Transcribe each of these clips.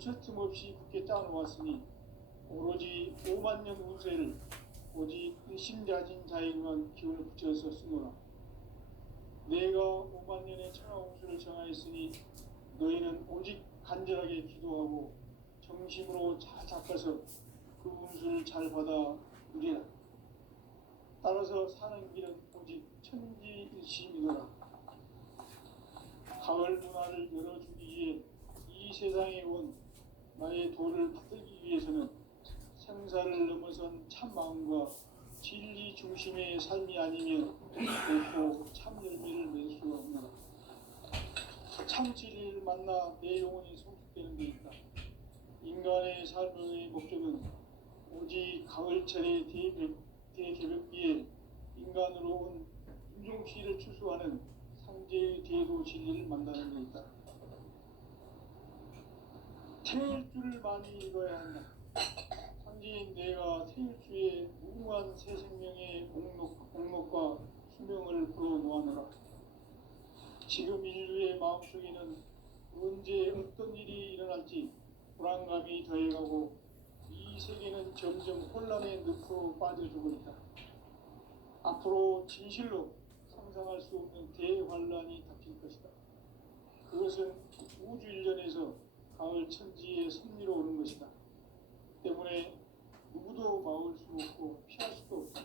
무쇠틈 없이 굳게 짜놓았으니 오로지 5만 년 운세를 오직 일심자진 자에게만 기운을 붙여서 쓰노라. 내가 5만 년의 천하운수를 정하였으니 너희는 오직 간절하게 기도하고 정심으로 잘 닦아서 그 운수를 잘 받아 누리라. 따라서 사는 길은 오직 천지일심이노라. 가을 문화를 열어주기 위해 이 세상에 온 나의 도를 받들기 위해서는 생사를 넘어선 참 마음과 진리 중심의 삶이 아니면 결코 참 열매를 맺을 수가 없노라. 참 진리를 만나 내 영혼이 성숙되는 데 있다. 인간의 삶의 목적은 오직 가을철의 대개벽기에 인간으로 온 인종시를 추수하는 상제의 대도 진리를 만나는 데 있다. 태일주를 많이 읽어야 한다. 상제인 내가 태일주의 무궁한 새 생명의 목록과 수명을 풀어놓아노라. 지금 인류의 마음속에는 언제 어떤 일이 일어날지 불안감이 더해가고 이 세계는 점점 혼란의 늪으로 빠져주고 있다. 앞으로 진실로 상상할 수 없는 대환란이 닥칠 것이다. 그것은 우주 일련에서 가을 천지의 섭리로 오는 것이다. 때문에 누구도 막을 수 없고 피할 수도 없다.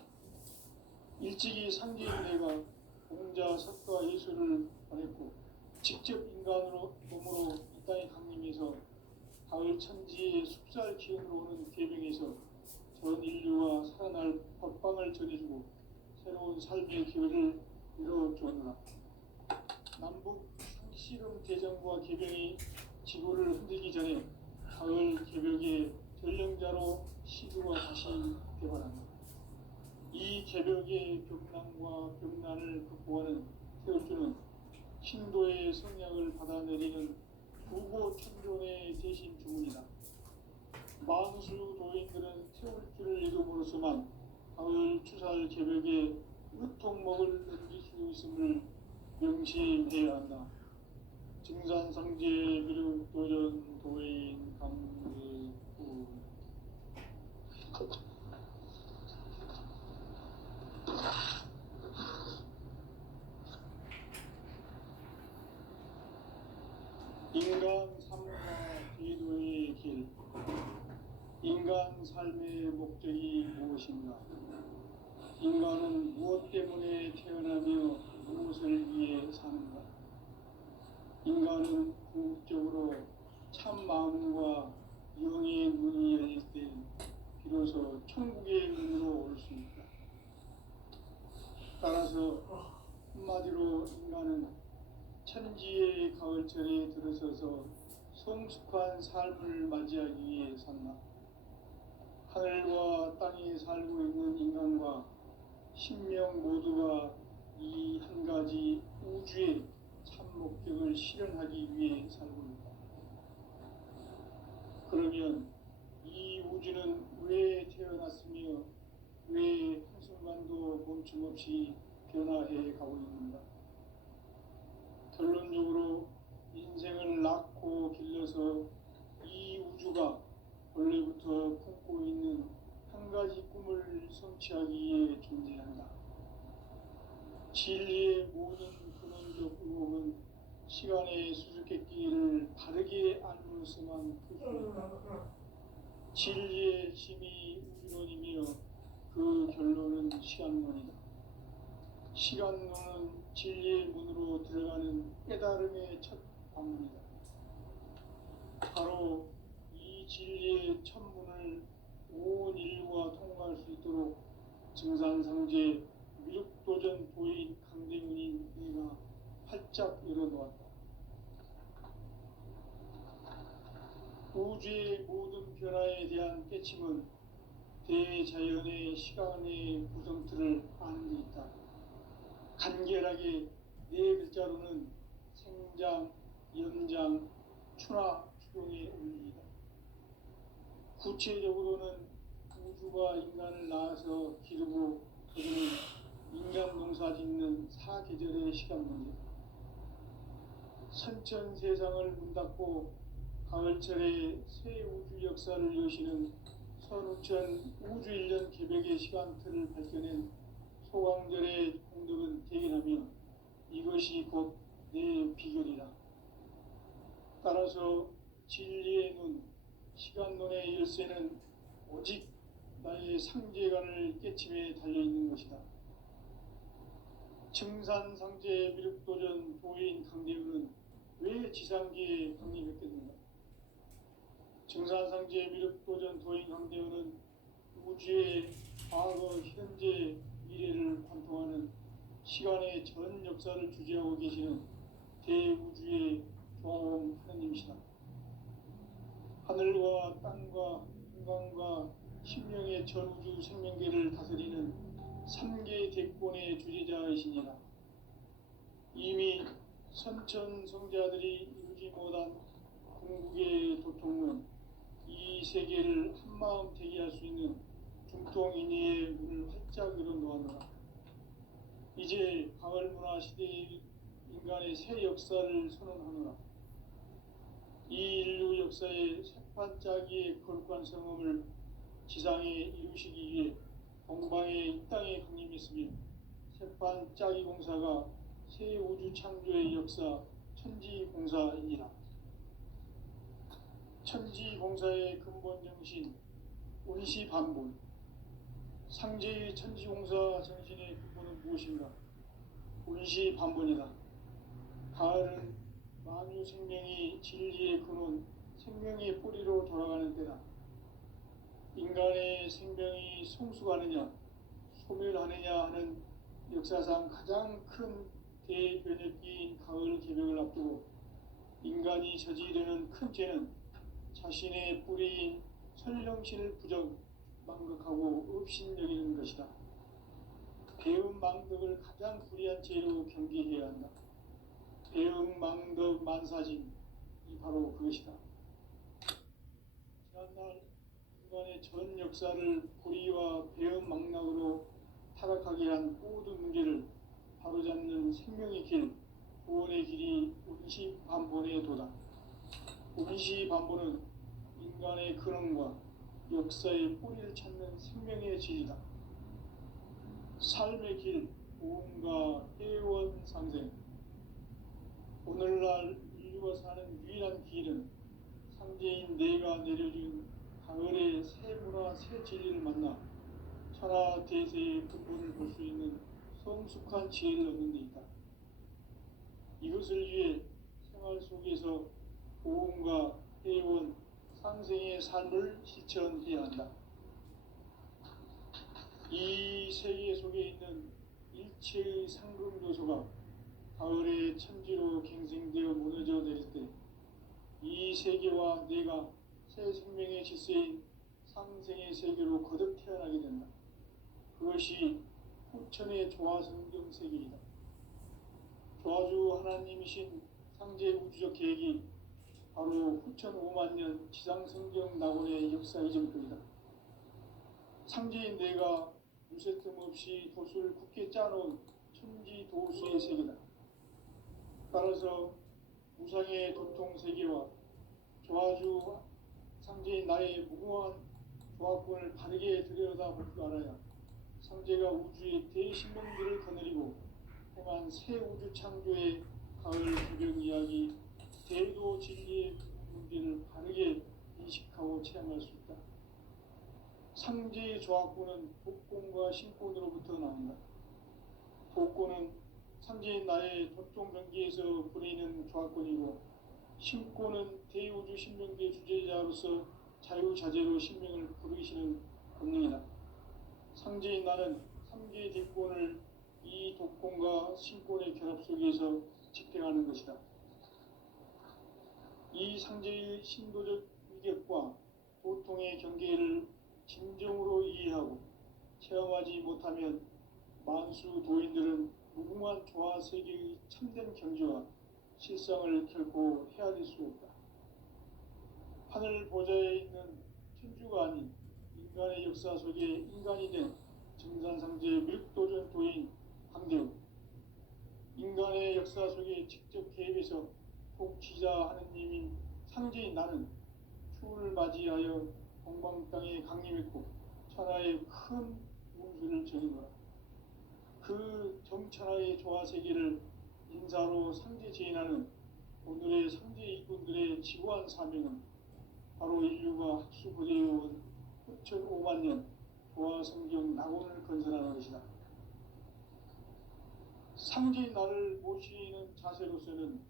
일찍이 상제인 내가 공자, 석가, 예수를 보냈고 직접 인간으로 몸으로 이 땅에 강림해서 가을 천지의 숲살 기운으로 오는 계명에서 전 인류와 살아날 법방을 전해주고 새로운 삶의 기회를 이뤄주느라. 남북 상씨름 대전과 계병이 지구를 흔들기 전에 가을 개벽의 전령자로 시드와 다시 개발한다. 이 개벽의 벽난과 벽난을 극복하는 태울주는 신도의 성약을 받아내리는 부고 천존의 대신 주문이다. 만수 도인들은 태울주를 읽음으로써만 가을 추살 개벽에 으통목을 넘길 수 있음을 명심해야 한다. 증산상제 미륵도전 도인 강대구. 인간 삶과 기도의 길. 인간 삶의 목적이 무엇인가? 인간은 무엇 때문에 태어나며 무엇을 위해 사는가? 인간은 궁극적으로 참 마음과 영의 눈이 열릴 때 비로소 천국의 문으로 올 수 있다. 따라서 한마디로 인간은 천지의 가을철에 들어서서 성숙한 삶을 맞이하기 위해 산다. 하늘과 땅에 살고 있는 인간과 신명 모두가 이 한 가지 우주의 참 목적을 실현하기 위해 살고 있다. 그러면 이 우주는 왜 태어났으며 왜 한순간도 멈춤없이 변화해 가고 있는가? 결론적으로 인생을 낳고 길러서 이 우주가 원래부터 품고 있는 한 가지 꿈을 성취하기 위해 존재한다. 진리의 모든 근원적 의혹은 시간의 수수께끼를 바르게 알므로서만 풀 수 있다. 진리의 힘이 우주론이며 그 결론은 시간론이다. 시간론은 진리의 문으로 들어가는 깨달음의 첫 방문이다. 바로 이 진리의 첫 문을 온 인류가 통과할 수 있도록 증산상제 미륵도전 도인 강대문인 내가 활짝 열어놓았다. 우주의 모든 변화에 대한 깨침은 대자연의 시간의 구성틀을 아는 데 있다. 간결하게 네 글자로는 생장, 연장, 추나, 추동의 원리이다. 구체적으로는 우주가 인간을 낳아서 기르고 거두는 인간 농사 짓는 사계절의 시간 문제다. 선천 세상을 문 닫고 가을철에 새 우주 역사를 여시는 선우천 우주일년 개벽의 시간틀을 밝혀낸 소강절의 공덕은 대견하며 이것이 곧 내 비결이라. 따라서 진리의 눈, 시간론의 열쇠는 오직 나의 상제관을 깨침에 달려있는 것이다. 청산상제 미륵도전 도인 강대우는 왜 지상계에 강림했겠는가? 청산상제 미륵도전 도인 강대우는 우주의 과거, 현재, 미래를 관통하는 시간의 전 역사를 주재하고 계시는 대우주의 조화원 하느님이시다. 하늘과 땅과 인간과 신명의 전우주 생명계를 다스리는 3개 대권의 주재자이시니라. 이미 선천성자들이 이루지 못한 궁극의 도통은 이 세계를 한마음 대기할 수 있는 중통인의의 문을 활짝 열어놓았노라. 이제 가을문화 시대의 인간의 새 역사를 선언하노라. 이 인류 역사의 새판짜기의 거룩한 성험을 지상에 이루시기 위해 동방의 이 땅에 강림했으며 새판짜기 공사가 새 우주 창조의 역사 천지공사이니라. 천지공사의 근본 정신 운시반본. 상제의 천지공사 정신의 근본은 무엇인가? 운시반본이다. 가을은 만유 생명이 진리의 근원, 생명의 뿌리로 돌아가는 때다. 인간의 생명이 성숙하느냐, 소멸하느냐 하는 역사상 가장 큰 대변혁기인 가을 개벽을 앞두고 인간이 저지르는 큰 죄는 자신의 뿌리인 설령신을 망각하고 업신여기는 것이다. 배음 망덕을 가장 불의한 죄로 경계해야 한다. 배음 망덕 만사진이 바로 그것이다. 지난날 인간의 전 역사를 불의와 배음 망락으로 타락하게 한 모든 문제를 바로잡는 생명의 길, 구원의 길이 운시반본의 도다. 운시반본은 인간의 근원과 역사의 뿌리를 찾는 생명의 질이다. 삶의 길, 보험과 해원상생. 오늘날 인류가 사는 유일한 길은 상제인 내가 내려준 가을의 새 문화, 새 진리를 만나 천하 대세의 근본을 볼 수 있는 성숙한 지혜를 얻는 데 있다. 이것을 위해 생활 속에서 보험과 해원, 상생의 삶을 실천해야 한다. 이 세계 속에 있는 일체의 상금 요소가 가을의 천지로 갱생되어 무너져 내릴 때 이 세계와 내가 새 생명의 질서인 상생의 세계로 거듭 태어나게 된다. 그것이 후천의 조화성경 세계이다. 조화주 하나님이신 상제 우주적 계획이 바로 후천 5만년 지상성경 낙원의 역사 이전표이다. 상제인 내가 무쇠틈 없이 도수를 굳게 짜놓은 천지 도수의 세계다. 따라서 무상의 도통 세계와 조화주 상제인 나의 무궁한 조화권을 바르게 들여다볼 줄 알아야 상제가 우주의 대신명들을 거느리고 행한 새 우주 창조의 가을 개벽 이야기, 대도 진리의 문제를 바르게 인식하고 체험할 수 있다. 상제의 조화권은 독권과 신권으로부터 나온다. 독권은 상제인 나의 도통 경계에서 부리는 조화권이고, 신권은 대우주 신명계 주제자로서 자유자재로 신명을 부르시는 권능이다. 상제인 나는 3개의 대권을 이 독권과 신권의 결합 속에서 집행하는 것이다. 이 상제의 신도적 위격과 도통의 경계를 진정으로 이해하고 체험하지 못하면 만수 도인들은 무궁한 조화 세계의 참된 경지와 실상을 결코 헤아릴 수 없다. 하늘 보좌에 있는 천주가 아닌 인간의 역사 속에 인간이 된 정산상제 미륵도전 도인 강대우, 인간의 역사 속에 직접 개입해서 통치자 하느님인 상제인 나는 추를 맞이하여 동방 땅에 강림했고 천하의 큰 운수를 정해노라. 그 정천하의 조화세계를 인사로 상제 제인하는 오늘의 상제 일꾼들의 지구한 사명은 바로 인류가 학수부대해온 6,500만 년 조화성경 낙원을 건설하는 것이다. 상제인 나를 모시는 자세로서는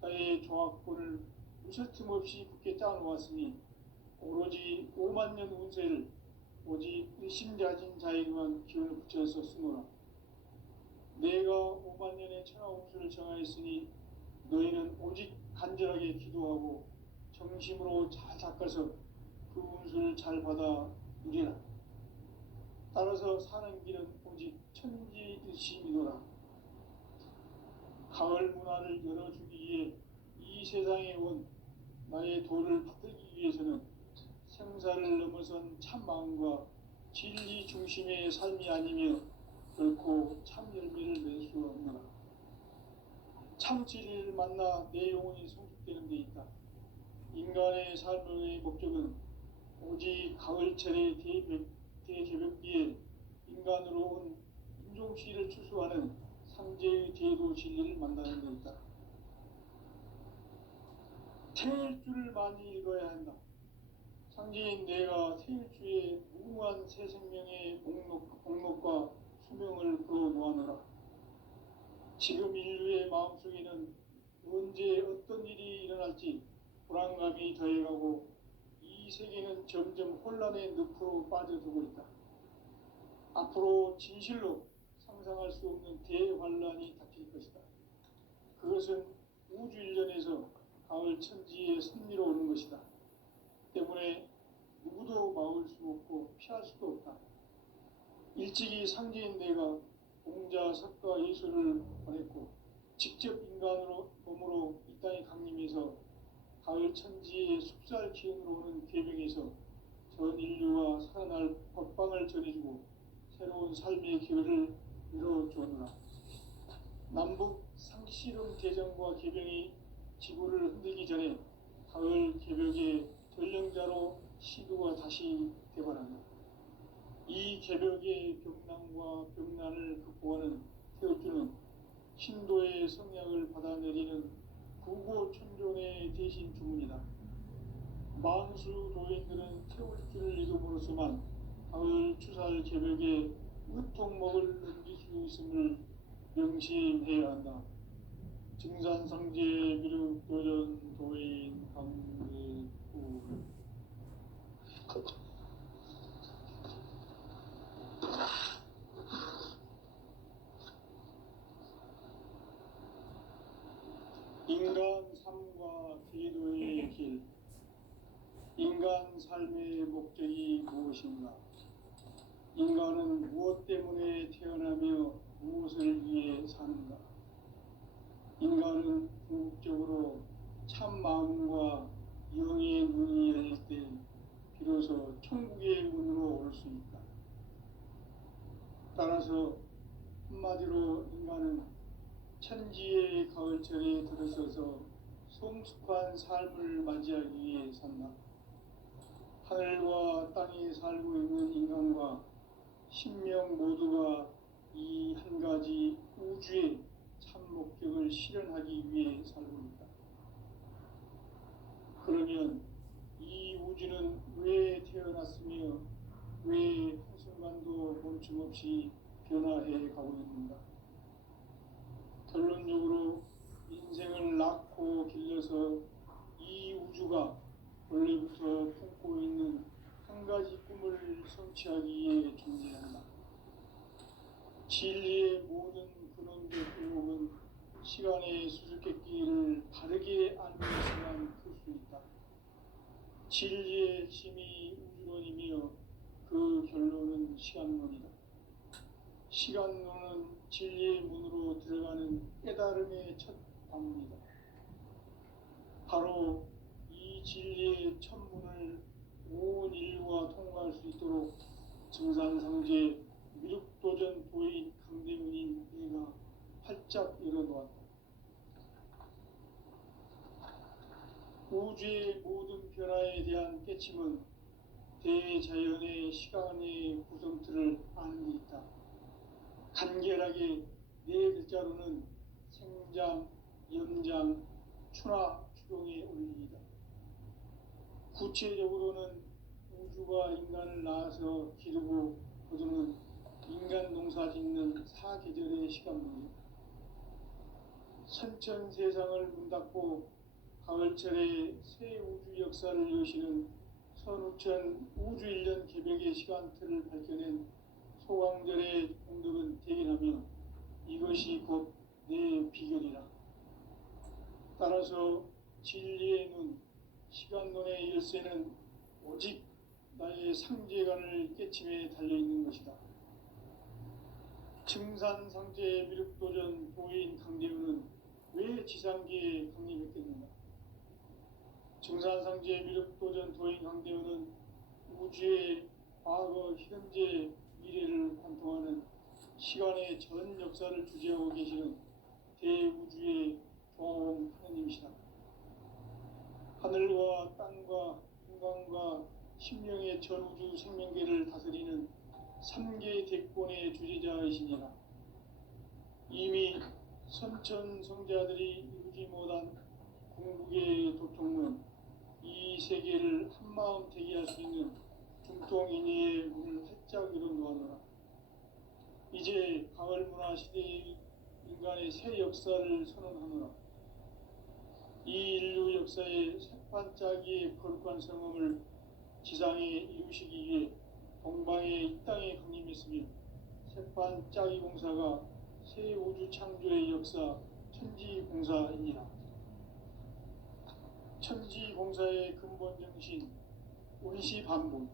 나의 조합권을 무설틈 없이 굳게 짜놓았으니 오로지 5만 년 운세를 오직 일심자진 자에게만 기운을 붙여서 쓰노라. 내가 5만 년의 천하 운수를 정하였으니 너희는 오직 간절하게 기도하고 정심으로 잘 닦아서 그 운수를 잘 받아 누리라. 따라서 사는 길은 오직 천지일심이노라. 가을 문화를 열어주기 위해 이 세상에 온 나의 도를 받들기 위해서는 생사를 넘어선 참 마음과 진리 중심의 삶이 아니며 결코 참 열매를 낼 수 없노라. 참 진리를 만나 내 영혼이 성숙되는 데 있다. 인간의 삶의 목적은 오직 가을철의 대개벽기에 인간으로 온 인종시를 추수하는 상제의 제도 진리를 만나는 데 있다. 태일주를 많이 읽어야 한다. 상제인 내가 태일주의 무궁한 새 생명의 목록과 수명을 풀어놓아노라. 지금 인류의 마음속에는 언제 어떤 일이 일어날지 불안감이 더해가고 이 세계는 점점 혼란의 늪으로 빠져들고 있다. 앞으로 진실로 상상할 수 없는 대환란이 닥칠 것이다. 그것은 우주 일련에서 가을 천지의 섭리로 오는 것이다. 때문에 누구도 막을 수 없고 피할 수도 없다. 일찍이 상제인 내가 공자, 석가, 예수를 보냈고 직접 인간으로 몸으로 이 땅에 강림해서 가을 천지의 숲살 기운으로 오는 계명에서 전 인류가 살아날 법방을 전해주고 새로운 삶의 기회를 이뤄주었노라. 남북 상씨름 대전과 계병이 지구를 흔들기 전에 가을 개벽의 전령자로 시두가 다시 되어난다. 이 개벽의 벽난과 벽난을 극복하는 태어주는 신도의 성약을 받아내리는 구고천존의 대신 주문이다. 만수 도인들은 태울주를 읽음으로써만 가을 추살 개벽의 으통목을 넘길 수 있음을 명심해야 한다. 증산상제 미륵도전 도인 강대구 인간 삶과 제도의 길. 인간 삶의 목적이 무엇인가? 인간은 무엇 때문에 태어나며 무엇을 위해 사는가? 인간은 궁극적으로 참 마음과 영의 눈이 열릴 때 비로소 천국의 문으로 올 수 있다. 따라서 한마디로 인간은 천지의 가을철에 들어서서 성숙한 삶을 맞이하기 위해 산다. 하늘과 땅에 살고 있는 인간과 신명 모두가 이 한 가지 우주의 참 목적을 실현하기 위해 살고 있다. 그러면 이 우주는 왜 태어났으며 왜 한순간도 멈춤없이 변화해 가고 있는가? 결론적으로 인생을 낳고 길러서 이 우주가 원래부터 품고 있는 한 가지 꿈을 성취하기 위해 존재한다. 진리의 모든 근원적 의목은 시간의 수수께끼를 바르게 알면서만 풀 수 있다. 진리의 핵심이 우주론이며 그 결론은 시간론이다. 시간론은 진리의 문으로 들어가는 깨달음의 첫 방문이다. 바로 이 진리의 첫 문을 온 인류가 통과할 수 있도록 증산상제 미륵도전 도인 강대문인 내가 활짝 열어놓았다. 우주 우주의 모든 변화에 대한 깨침은 대자연의 시간의 구성틀을 아는 데 있다. 간결하게 네 글자로는 생장, 연장, 추나 추동의 원리이다. 구체적으로는 우주가 인간을 낳아서 기르고 거두는 인간 농사 짓는 사계절의 시간물이다. 선천 세상을 문닫고 가을철에 새 우주 역사를 여시는 선우천 우주 1년 개벽의 시간틀을 밝혀낸 소강절의 공덕은 대견하며 이것이 곧 내 비결이라. 따라서 진리의 눈, 시간론의 열쇠는 오직 나의 상제관을 깨침에 달려있는 것이다. 증산상제 미륵도전 도인 강대우는 왜 지상계에 강림했겠는가? 증산상제 미륵도전 도인 강대우는 우주의 과거, 현재, 미래를 관통하는 시간의 전 역사를 주재하고 계시는 대우주의 조화원 하느님이시다. 하늘과 땅과 인간과 심령의 전우주 생명계를 다스리는 3개 대권의 주재자이시니라. 이미 선천 성자들이 이루지 못한 궁극의 도통문, 이 세계를 한마음 대기할 수 있는 중통인의의 문을 활짝 열어놓았노라. 이제 가을 문화 시대의 인간의 새 역사를 선언하노라. 이 인류 역사의 새반짝이의 거룩한 성음을 지상에 이루시기 위해 동방의 이 땅에 강림했으며 새반짝이 공사가 새 우주 창조의 역사 천지공사이니라. 천지공사의 근본 정신 운시반본.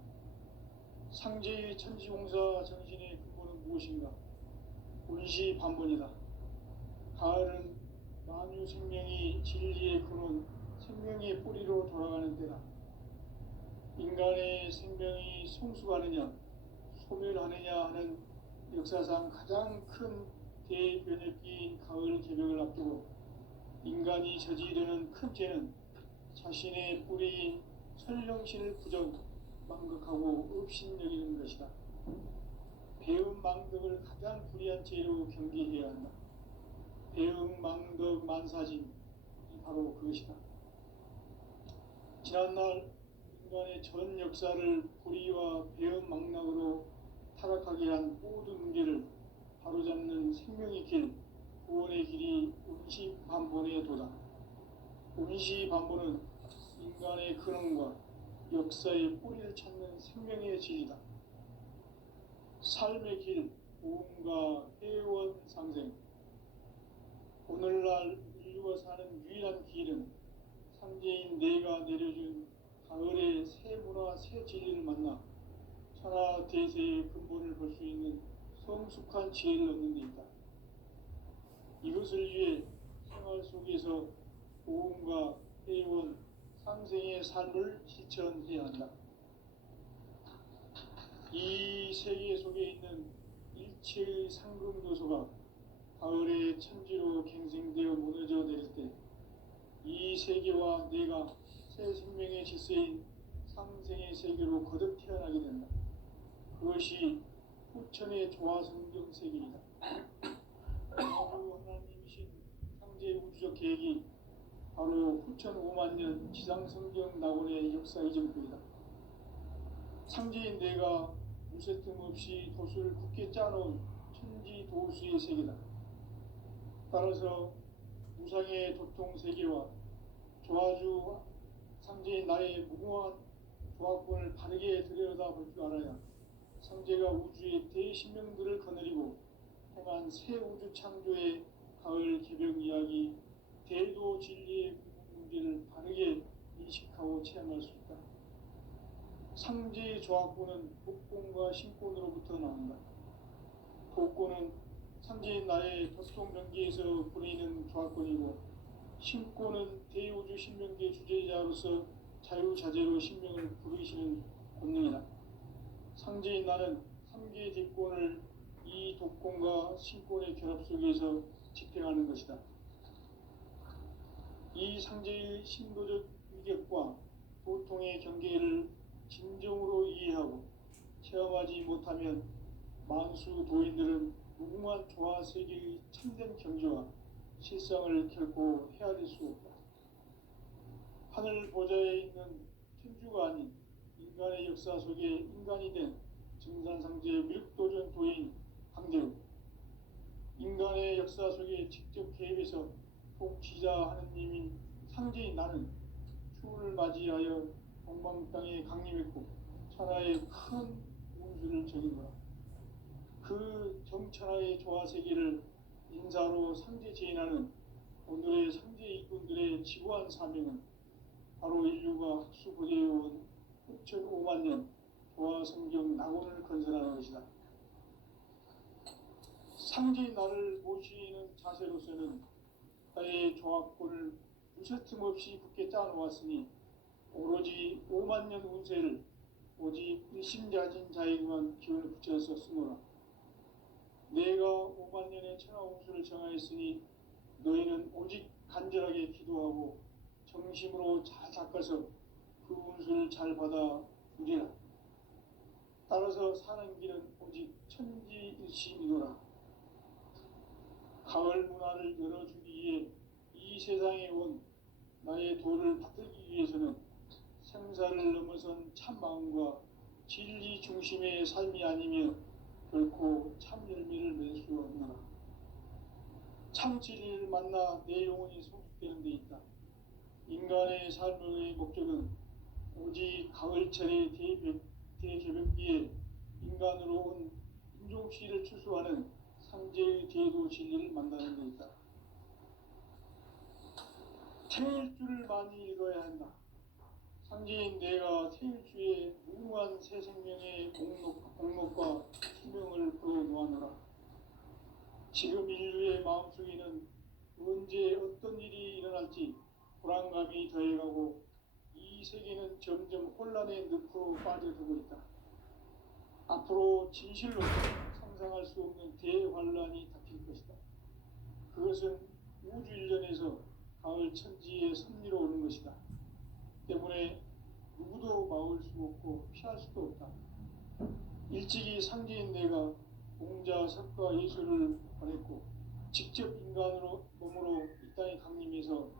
상제의 천지공사 정신의 근본은 무엇인가? 운시반본이다. 가을은 만유 생명이 진리의 근원, 생명의 뿌리로 돌아가는 때다. 인간의 생명이 성숙하느냐, 소멸하느냐 하는 역사상 가장 큰 대변혁기인 가을 개벽을 앞두고 인간이 저지르는 큰 죄는 자신의 뿌리인 설령신을 망각하고 업신여기는 것이다. 배음 망덕을 가장 불의한 죄로 경계해야 한다. 배음 망덕 만사진이 바로 그것이다. 지난날 인간의 전 역사를 불의와 배음 망락으로 타락하게 한 모든 문제를 바로잡는 생명의 길, 구원의 길이 운시반본의 도다. 운시반본은 인간의 근원과 역사의 뿌리를 찾는 생명의 진리다. 삶의 길, 보험과 회원 상생. 오늘날 인류가 사는 유일한 길은 상제인 내가 내려준 가을의 새 문화, 새 진리를 만나 천하 대세의 근본을 볼 수 있는 성숙한 지혜를 얻는 데 있다. 이것을 위해 생활 속에서 보험과 회원, 상생의 삶을 실천해야 한다. 이 세계 속에 있는 일체의 상금도소가 가을의 천지로 갱생되어 무너져 내릴 때 이 세계와 내가 새 생명의 질서인 상생의 세계로 거듭 태어나게 된다. 그것이 후천의 조화성경 세계이다. 바로 하나님이신 상제 우주적 계획이 바로 후천 5만 년 지상성경 낙원의 역사 이전부이다. 상제인 내가 무쇠 틈 없이 도수를 굳게 짜놓은 천지 도수의 세계다. 따라서 무상의 도통 세계와 조화주 상제인 나의 무궁한 조화권을 바르게 들여다볼 줄 알아야 상제가 우주의 대신명들을 거느리고 행한 새 우주 창조의 가을 개벽 이야기, 대도 진리의 문제를 바르게 인식하고 체험할 수 있다. 상제의 조화권은 복권과 신권으로부터 나온다. 복권은 상제인 나의 도통 경계에서 보내는 조화권이고, 신권은 대우주 신명계 주제자로서 자유자재로 신명을 부르시는 권능이다. 상제인 나는 3개 대권을 이 독권과 신권의 결합 속에서 집행하는 것이다. 이 상제의 신도적 충격과 고통의 경계를 진정으로 이해하고 체험하지 못하면 만수 도인들은 무궁한 조화 세계의 참된 경지와 실상을 결코 헤아릴 수 없다. 하늘 보좌에 있는 천주가 아닌 인간의 역사 속에 인간이 된 증산상제 미륵도전 도인 강대우, 인간의 역사 속에 직접 개입해서 통치자 하느님인 상제인 나는 추운을 맞이하여 동방 땅에 강림했고 천하의 큰 운수를 적인노라. 그 정천하의 조화세계를 인사로 상제 제인하는 오늘의 상제 일꾼들의 지구한 사명은 바로 인류가 학수고대해온 6,500만 년 조화성경 낙원을 건설하는 것이다. 상제인 나를 모시는 자세로서는 나의 조합권을 무쇠틈 없이 굳게 짜놓았으니 오로지 5만 년 운세를 오직 일심자진 자에게만 기운을 붙여서 쓰노라. 내가 5만 년의 천하 운수를 정하였으니 너희는 오직 간절하게 기도하고 정심으로 잘 닦아서 그 운수를 잘 받아 누리라. 따라서 사는 길은 오직 천지일심이노라. 가을 문화를 열어주기 위해 이 세상에 온 나의 도를 받들기 위해서는 생사를 넘어선 참 마음과 진리 중심의 삶이 아니면 결코 참 열매를 맺을 수 없노라. 참 진리를 만나 내 영혼이 성숙되는 데 있다. 인간의 삶의 목적은 오직 가을철의 대개벽기에 인간으로 온 인종시를 추수하는 상제의 대도 진리를 만나는 데 있다. 태일주를 많이 읽어야 한다. 상제인 내가 태일주의 무궁한 새 생명의 공목과 수명을 풀어놓아노라. 지금 인류의 마음속에는 언제 어떤 일이 일어날지 불안감이 더해가고 이 세계는 점점 혼란의 늪으로 빠져들고 있다. 앞으로 진실로 상상할 수 없는 대환란이 닥칠 것이다. 그것은 우주 일련에서 가을 천지의 섭리로 오는 것이다. 때문에 누구도 막을 수 없고 피할 수도 없다. 일찍이 상제인 내가 공자, 석가, 예수를 보냈고 직접 인간으로 몸으로 이 땅에 강림해서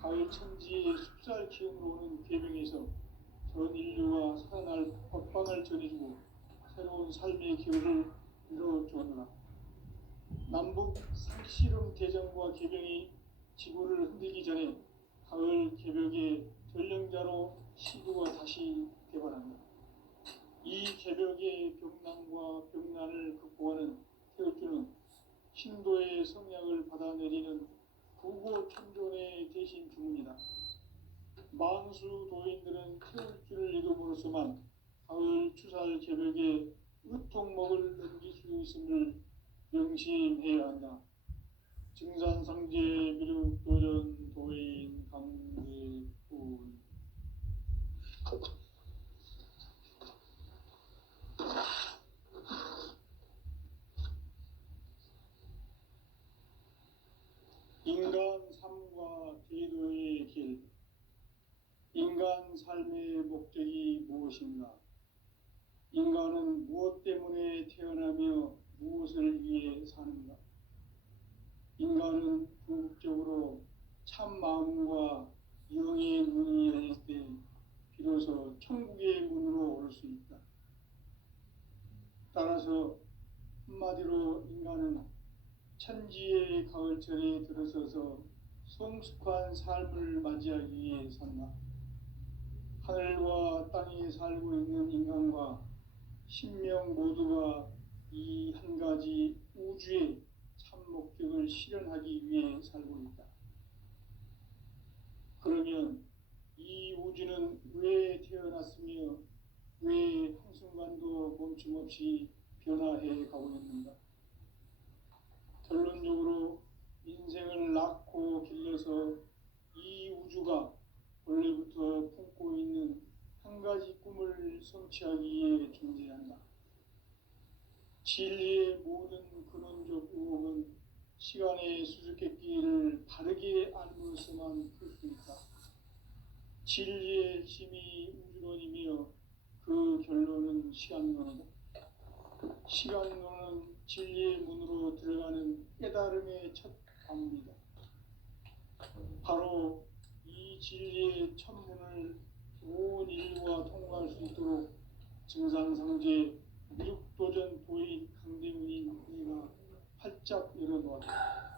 가을 천지의 숲살 기운으로 오는 계명에서 전 인류가 살아날 법방을 전해주고 새로운 삶의 기회를 이뤄주었노라. 남북 상씨름 대전과 개병이 지구를 흔들기 전에 가을 개벽의 전령자로 시구가 다시 개발한다. 이 개벽의 병난과 병난을 극복하는 태울주는 신도의 성약을 받아내리는 구고 천존의 대신 주문이다. 만수 도인들은 태울주를 읽음으로써만 가을 추살 개벽에 의통목을 넘길 수 있음을 명심해야 한다. 증산상제 미륵도전 도인 강대훈. 인간 삶과 제도의 길. 인간 삶의 목적이 무엇인가? 인간은 무엇 때문에 태어나며 무엇을 위해 사는가? 인간은 궁극적으로 참 마음과 영의 문이 열릴 때 비로소 천국의 문으로 올 수 있다. 따라서 한마디로 인간은 천지의 가을철에 들어서서 성숙한 삶을 맞이하기 위해 산다. 하늘과 땅에 살고 있는 인간과 신명 모두가 이 한 가지 우주의 참 목적을 실현하기 위해 살고 있다. 그러면 이 우주는 왜 태어났으며 왜 한순간도 멈춤없이 변화해 가고 있는가? 결론적으로 인생을 낳고 길러서 이 우주가 원래부터 품고 있는 한 가지 꿈을 성취하기 위해 존재한다. 진리의 모든 근원적 의혹은 시간의 수수께끼를 바르게 알므로서만 풀 수 있다. 진리의 핵심이 우주론이며 그 결론은 시간론이다. 시간론은 진리의 문으로 들어가는 깨달음의 첫 방문이다. 바로 이 진리의 첫 문을 온 인류가 통과할 수 있도록 증산상제 미륵도전 도인 강대문인 내가 활짝 열어놓았다.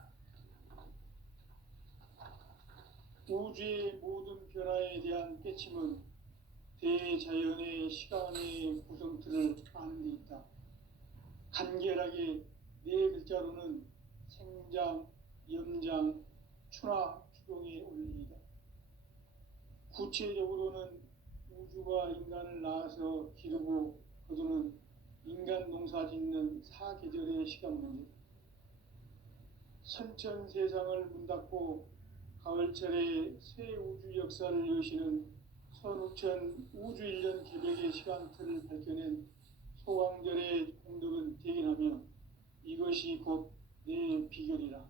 우주의 모든 변화에 대한 깨침은 대자연의 시간의 구성틀을 아는 데 있다. 간결하게 네 글자로는 생장, 염장, 추나 추동의 원리이다. 구체적으로는 우주가 인간을 낳아서 기르고 거두는 인간 농사 짓는 사계절의 시간 문제. 선천 세상을 문 닫고 가을철에 새 우주 역사를 여시는 선우천 우주 1년 개벽의 시간틀을 밝혀낸 소강절의 공덕은 대견하며 이것이 곧 내 비결이라.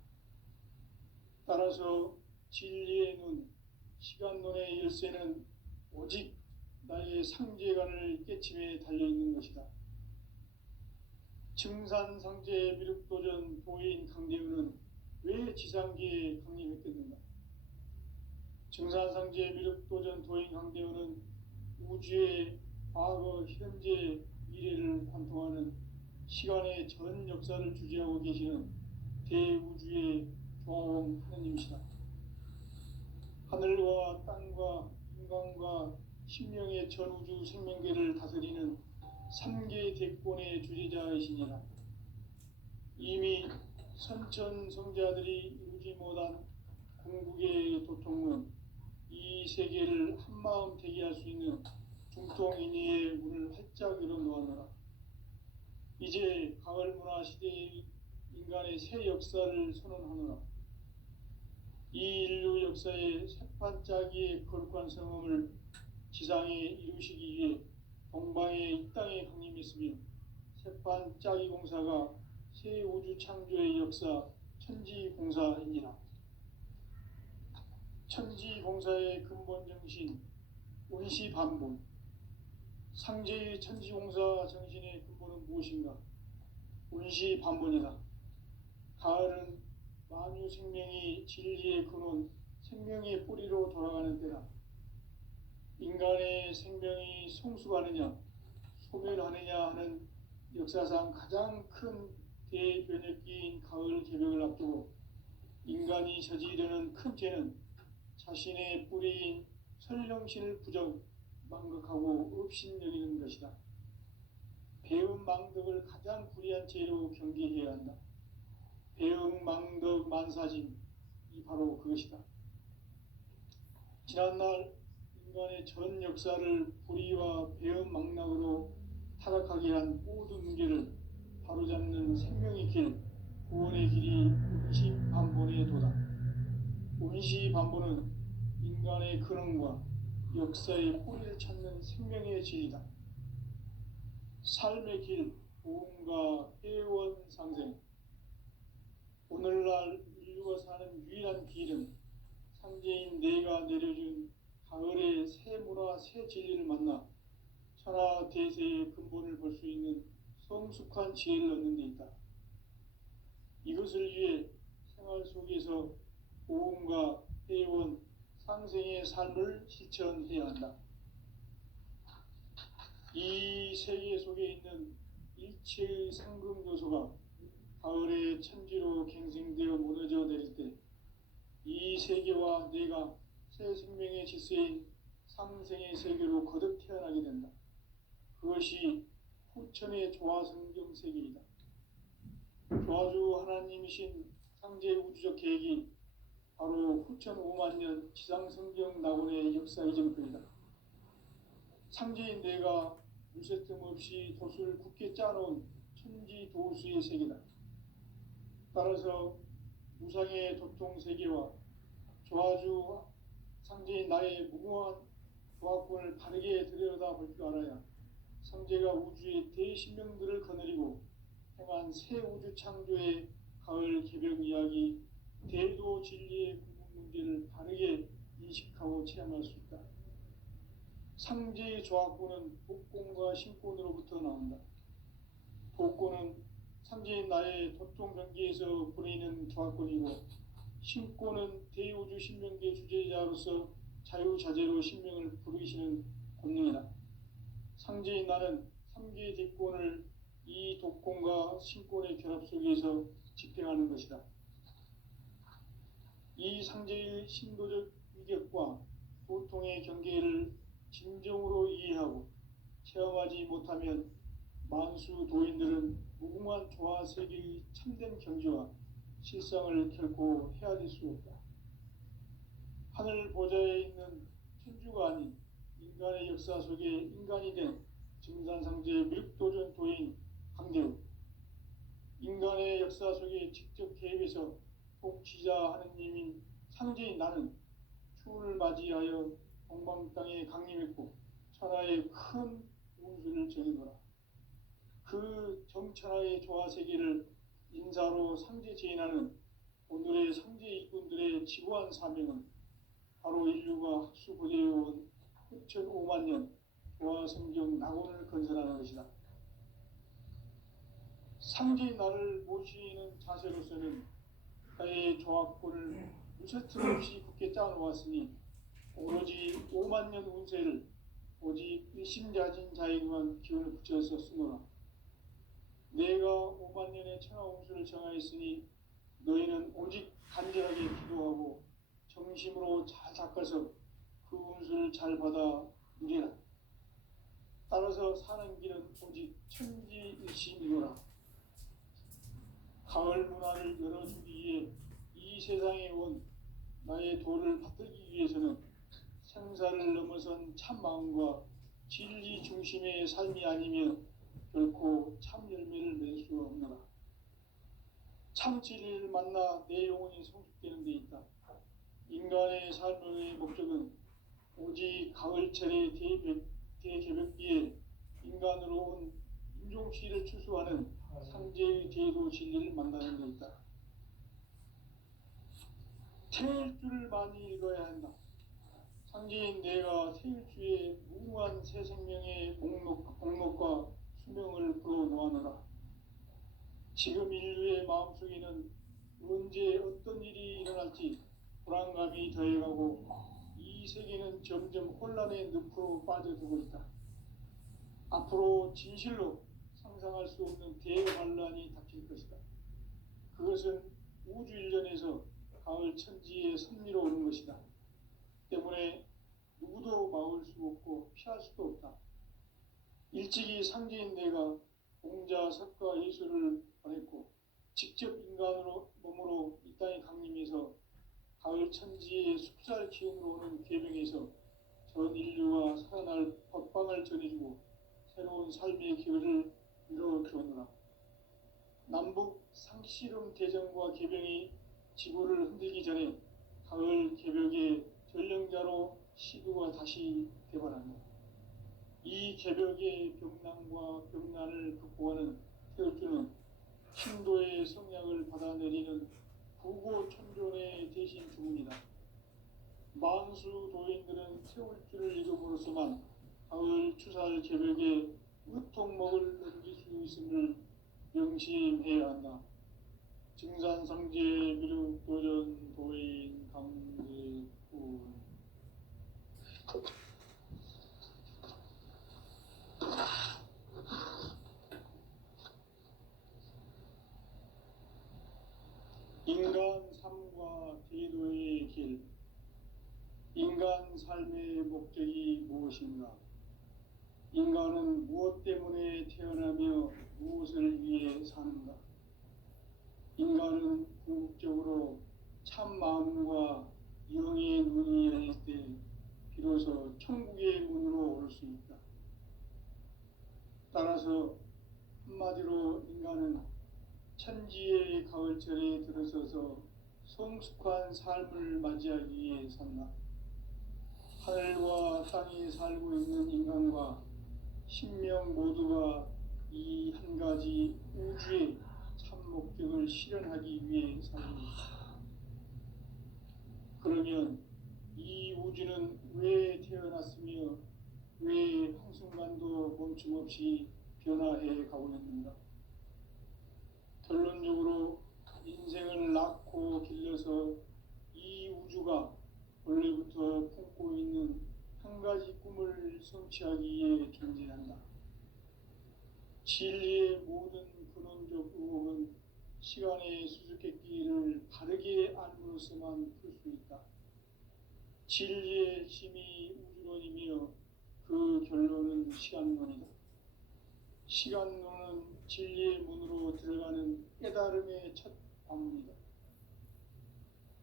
따라서 진리의 눈, 시간론의 열쇠는 오직 나의 상제관을 깨침에 달려있는 것이다. 증산상제 미륵도전 도인 강대우는 왜 지상계에 강림했겠는가? 증산상제 미륵도전 도인 강대우는 우주의 과거, 현재, 미래를 관통하는 시간의 전 역사를 주재하고 계시는 대우주의 조화원 하느님이시다. 하늘과 땅과 인간과 신명의 전우주 생명계를 다스리는 3개 대권의 주재자이시니라. 이미 선천성자들이 이루지 못한 궁극의 도통은 이 세계를 한마음 되게 할 수 있는 중통인의의 문을 활짝 열어놓았노라. 이제 가을 문화 시대의 인간의 새 역사를 선언하노라. 이 인류 역사의 새반짝이의 거룩한 성음을 지상에 이루시기 위해 동방의 이 땅에 강림했으며 새반짝이 공사가 새 우주 창조의 역사 천지공사이니라. 천지공사의 근본 정신 운시반본. 상제의 천지공사 정신의 근본은 무엇인가? 운시반본이다. 가을은 만유 생명이 진리의 근원, 생명의 뿌리로 돌아가는 때다. 인간의 생명이 성숙하느냐, 소멸하느냐 하는 역사상 가장 큰 대변혁기인 가을 개벽을 앞두고 인간이 저지르는 큰 죄는 자신의 뿌리인 설령신을 망각하고 업신여기는 것이다. 배움 망덕을 가장 불의한 죄로 경계해야 한다. 배움 망덕 만사짐, 이 바로 그것이다. 지난날 인간의 전 역사를 불의와 배움 망락으로 타락하게 한 모든 문제를 바로잡는 생명의 길, 구원의 길이 운시반본의 도다. 운시반본은 인간의 근원과 역사의 뿌리를 찾는 생명의 진리다. 삶의 길, 보험과 회원 상생. 오늘날 인류가 사는 유일한 길은 상제인 내가 내려준 가을의 새 문화, 새 진리를 만나 천하 대세의 근본을 볼 수 있는 성숙한 지혜를 얻는 데 있다. 이것을 위해 생활 속에서 보험과 회원, 상생의 삶을 실천해야 한다. 이 세계 속에 있는 일체의 상금 요소가 가을의 천지로 갱생되어 무너져 내릴 때 이 세계와 내가 새 생명의 질서인 상생의 세계로 거듭 태어나게 된다. 그것이 후천의 조화성경 세계이다. 조화주 하나님이신 상제 우주적 계획이 바로 후천 5만 년 지상성경 낙원의 역사 이정표이다. 상제인 내가 물새 틈 없이 돛을 굳게 짜놓은 천지도수의 세계다. 따라서 무상의 도통 세계와 조화주 상제인 나의 무궁한 조화권을 바르게 들여다볼 줄 알아야 상제가 우주의 대신명들을 거느리고 행한 새 우주 창조의 가을 개벽 이야기, 대도 진리의 궁극 문제를 바르게 인식하고 체험할 수 있다. 상제의 조합구는 복권과 신권으로부터 나온다. 복권은 상제인 나의 도통 경계에서 보내는 조합권이고, 신권은 대우주 신명계 주제자로서 자유자재로 신명을 부르시는 권능이다. 상제인 나는 3개의 대권을 이 독권과 신권의 결합 속에서 집행하는 것이다. 이 상제의 신도적 위격과 보통의 경계를 진정으로 이해하고 체험하지 못하면 만수 도인들은 무궁한 조화 세계의 참된 경지와 실상을 결코 헤아릴 수 없다. 하늘 보좌에 있는 천주가 아닌 인간의 역사 속에 인간이 된 증산상제의 미륵도전 도인 강대우, 인간의 역사 속에 직접 개입해서 통치자 하느님인 상제인 나는 추운을 맞이하여 동방 땅에 강림했고 천하의 큰 운수를 정해노라. 그 정천하의 조화세계를 인사로 상제 제인하는 오늘의 상제 일꾼들의 지구한 사명은 바로 인류가 학수고대해온 6,500만 년 조화성경 낙원을 건설하는 것이다. 상제인 나를 모시는 자세로서는 나의 조합권을 무쇠틀 없이 굳게 짜놓았으니 오로지 5만 년 운세를 오직 일심자진 자에게만 기운을 붙여서 쓰노라. 내가 5만 년의 천하 운수를 정하였으니 너희는 오직 간절하게 기도하고 정심으로 잘 닦아서 그 운수를 잘 받아 누리라. 따라서 사는 길은 오직 천지일심이노라. 가을 문화를 열어주기 위해 이 세상에 온 나의 도를 받들기 위해서는 생사를 넘어선 참 마음과 진리 중심의 삶이 아니면 결코 참 열매를 맺을 수 없노라. 참 진리를 만나 내 영혼이 성숙되는 데 있다. 인간의 삶의 목적은 오직 가을철의 대개벽기에 인간으로 온 인종치를 추수하는 상제의 대도 진리를 만나는 데 있다. 태일주를 많이 읽어야 한다. 상제인 내가 태일주의 무궁한 새 생명의 목록과 수명을 불어놓아노라. 지금 인류의 마음속에는 언제 어떤 일이 일어날지 불안감이 더해가고 이 세계는 점점 혼란의 늪으로 빠져들고 있다. 앞으로 진실로 상상할 수 없는 대환란이 닥칠 것이다. 그것은 우주 일련에서 가을 천지의 섭리로 오는 것이다. 때문에 누구도 막을 수 없고 피할 수도 없다. 일찍이 상제인 내가 공자, 석가, 예수를 보냈고 직접 인간으로 몸으로 이 땅에 강림해서 가을 천지의 숲살 기운으로 오는 계명에서 전 인류가 살아날 법방을 전해주고 새로운 삶의 기회를 이뤄주었노라. 남북 상씨름 대전과 개병이 지구를 흔들기 전에 가을 개벽의 전령자로 시두가 다시 되발한다. 이 개벽의 병난과 병난을 극복하는 태울주는 신도의 성약을 받아내리는 부고천존의 대신 주문이다. 만수 도인들은 태울주를 이름으로서만 가을 추살 개벽에 으통목을 넘길 수 있음을 명심해야 한다. 증산상제 미륵도전 도인 강제군. 인간 삶과 제도의 길. 인간 삶의 목적이 무엇인가? 인간은 무엇 때문에 태어나며 무엇을 위해 사는가? 인간은 궁극적으로 참 마음과 영의 눈이 열릴 때 비로소 천국의 문으로 오를 수 있다. 따라서 한마디로 인간은 천지의 가을철에 들어서서 성숙한 삶을 맞이하기 위해 산다. 하늘과 땅에 살고 있는 인간과 신명 모두가 이 한 가지 우주의 참 목적을 실현하기 위해 살고 그러면 이 우주는 왜 태어났으며 왜 한순간도 멈춤없이 변화해 가고 있는가? 결론적으로 인생을 낳고 길러서 이 우주가 원래부터 품고 있는 한 가지 꿈을 성취하기 위해 존재한다. 진리의 모든 근원적 의혹은 시간의 수수께끼를 바르게 알므로써만 풀 수 있다. 진리의 핵심이 우주론이며 그 결론은 시간론이다. 시간론은 진리의 문으로 들어가는 깨달음의 첫 관문이다.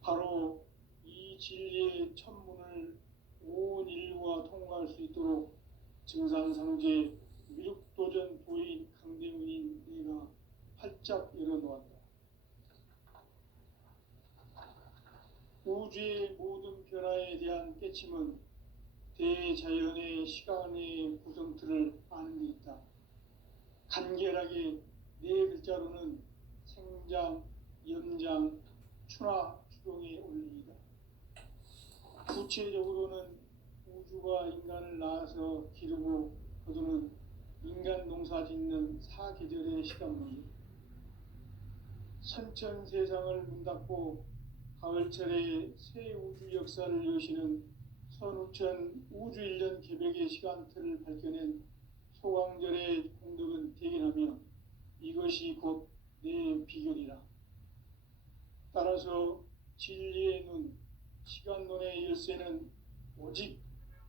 바로 이 진리의 첫 문을 온 인류가 통과할 수 있도록 증산상제 미륵도전 도인 강대문인 내가 활짝 열어놓았다. 우주의 모든 변화에 대한 깨침은 대자연의 시간의 구성틀을 아는 데 있다. 간결하게 네 글자로는 생장, 연장, 추나 추동의 원리이다. 구체적으로는 우주가 인간을 낳아서 기르고 거두는 인간 농사 짓는 사계절의 시간문이다. 선천 세상을 문 닫고 가을철에 새 우주 역사를 여시는 선우천 우주 1년 개벽의 시간틀을 밝혀낸 소강절의 공덕은 대견하며 이것이 곧 내 비결이라. 따라서 진리의 눈, 시간론의 열쇠는 오직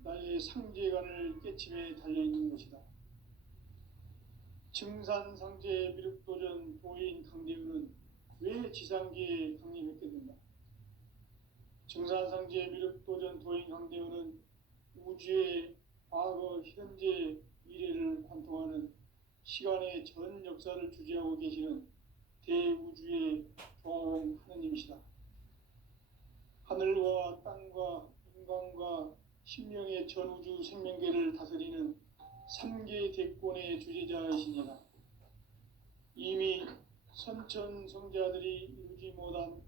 나의 상제관을 깨침에 달려있는 것이다. 증산상제 미륵도전 도인 강대우는 왜 지상계에 강림했겠는가? 증산상제 미륵도전 도인 강대우는 우주의 과거, 현재, 미래를 관통하는 시간의 전 역사를 주재하고 계시는 대우주의 종 하느님이시다. 하늘과 땅과 인간과 신명의 전우주 생명계를 다스리는 3계 대권의 주재자이시니라. 이미 선천성자들이 이루지 못한